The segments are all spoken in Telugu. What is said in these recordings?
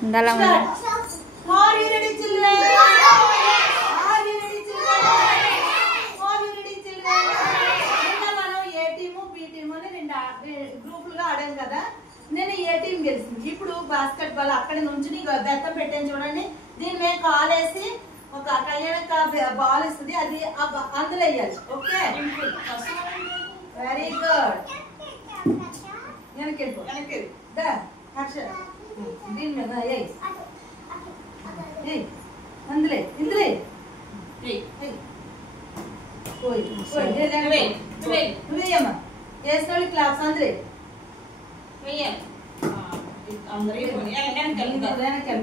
Are you ready, children? Are you ready, children? Are you ready, children? నిన్న మనం ఏ టీము బి టీము అని రెండు గ్రూపులుగా ఆడాం కదా. నేను ఏ టీం గెలిచింది. ఇప్పుడు బాస్కెట్ బాల్ అక్కడ నుంచి బెత్తం పెట్టాను చూడండి. దీని మీద కాల్ వేసి ఒక కళ్యాణ బాల్ ఇస్తుంది, అది అందులో వేయాలి. Okay, very good. వెనకెళ్ళిపో, వెనకెళ్ళి దీని మీద అందులే ఇందులే నువ్వేయమ్మా, వేసిన వాళ్ళు క్లాప్స్ అందులే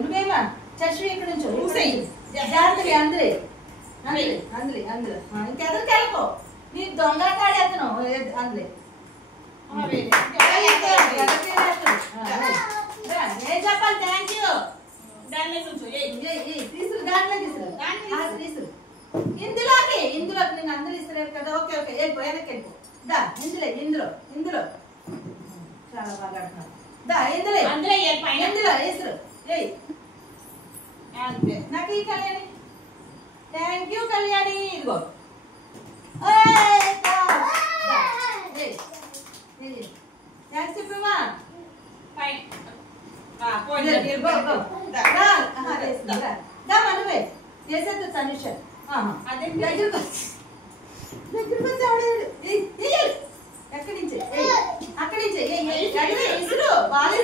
నువ్వేమా చశ్వి ఇక్కడ నుంచి జాగ్రత్తగా అందులే అందులే అందులే అందులో ఇంకెదరికి వెళ్ళిపో. నీ దొంగ కాడేస్తున్నావు అందులే ఏం చెప్పాలి? Thank you. తీసురు దాంట్లో తీసురు ఇందులోకి నేను అందరూ ఇస్తలేరు కదా. ఓకే ఓకే, వెళ్ళిపో, వెనక్కి వెళ్ళిపో. దా ఇందులో ఇందులో ఇందులో చాలా బాగా ఆడుతున్నారు. దా ఇందులో ఇందులో ఇసురు నాకు ఈ కళ్యాణి. Thank you Kalyani. ఇదిగో థ్యాంక్స్ చెప్పమ్మా. నువ్వే చేసేది తనుష. అదే దగ్గరకు ఎక్కడి నుంచి అక్కడి నుంచి ఇసురు బాగా